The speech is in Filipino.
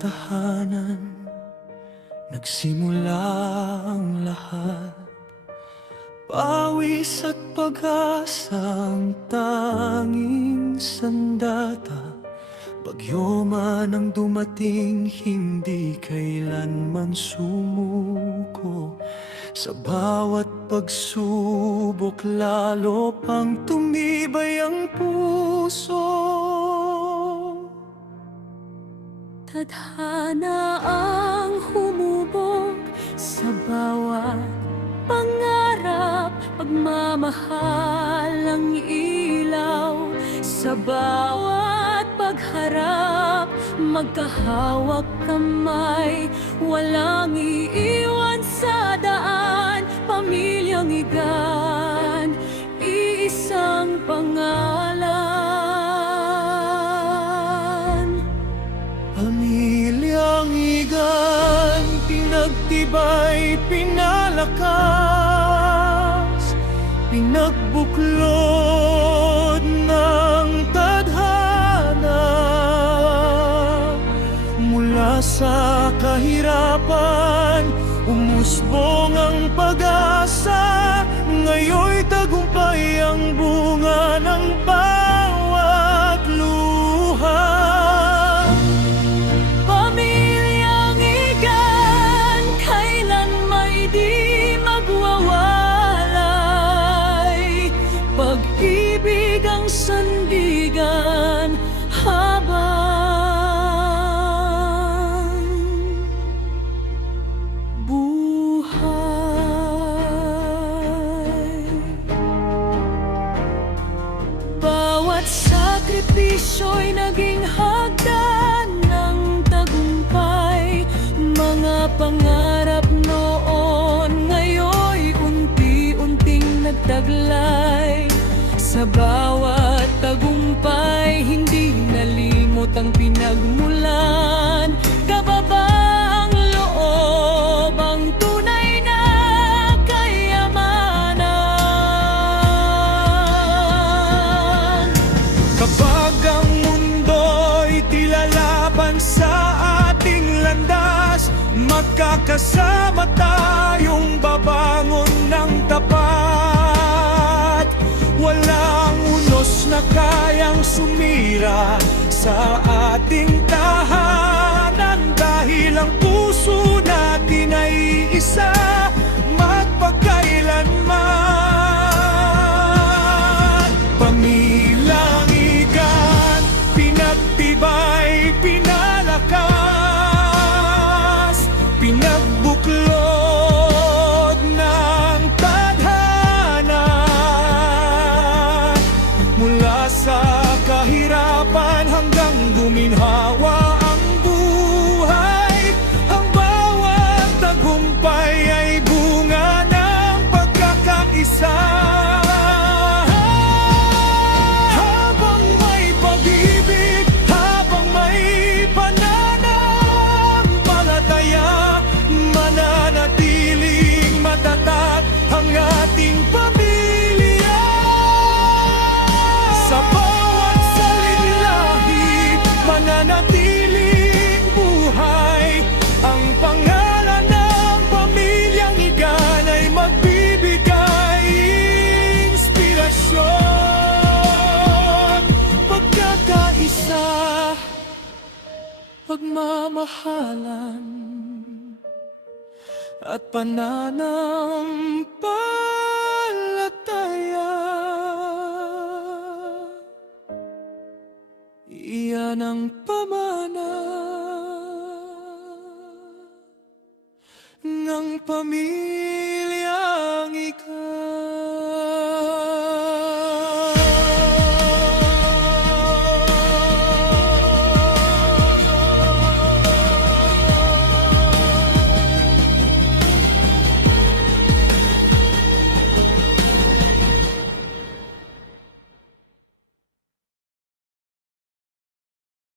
tahanan nagsimula ang lahat. Pawis at pag-asang tanging sandata. Bagyo man ang dumating, hindi kailanman sumuko. Sa bawat pagsubok, lalo pang tumibay ang puso. Tadhana ang humubog sa bawat pangarap, pagmamahal ang ilaw sa bawat pagharap, magkahawak kamay, walang iiwan sa daan, pamilyang igan, iisang pangalan. Pamilyang igan, pinagtibay, pinalakas, pinagbuklod ng tadhana. Mula sa kahirapan, umusbong ang pag-asa. Ngayon'y tagumpay ang bunga ng bawat luha. Pamilyang igan, kailan may di magwawalay. Pag-ibig ang sandigan habang buhay. Bawat sakripisyo'y naging hagdan ng tagumpay. Mga pangarap noon, ngayon'y unti-unting nagtaglay. Sa bawat tagumpay, hindi nalimot ang pinagmulan. Kababaang loob ang tunay na kayamanan. Kapag ang mundo'y tila laban sa ating landas, magkakasama tayong babangon ng tapat. Walang unos na kayang sumira sa ating tahanan, dahil ang puso natin ay isa magpagkailanman. Pamilyang igan, pinagtibay, pinalakas, pinagbuklod ng tadhana. Mula sa kahirapan hanggang guminhawa ang buhay, ang bawat tagumpay ay bunga ng pagkakaisa. Habang may pag-ibig, habang may pananampalataya, mananatiling matatag ang ating pamilya. Sa bawat salinlahi, mananatiling buhay. Ang pangalan ng pamilyang igan ay magbibigay inspirasyon. Pagkakaisa, pagmamahalan at pananampalataya. Iyan ang pamana ng pamilya.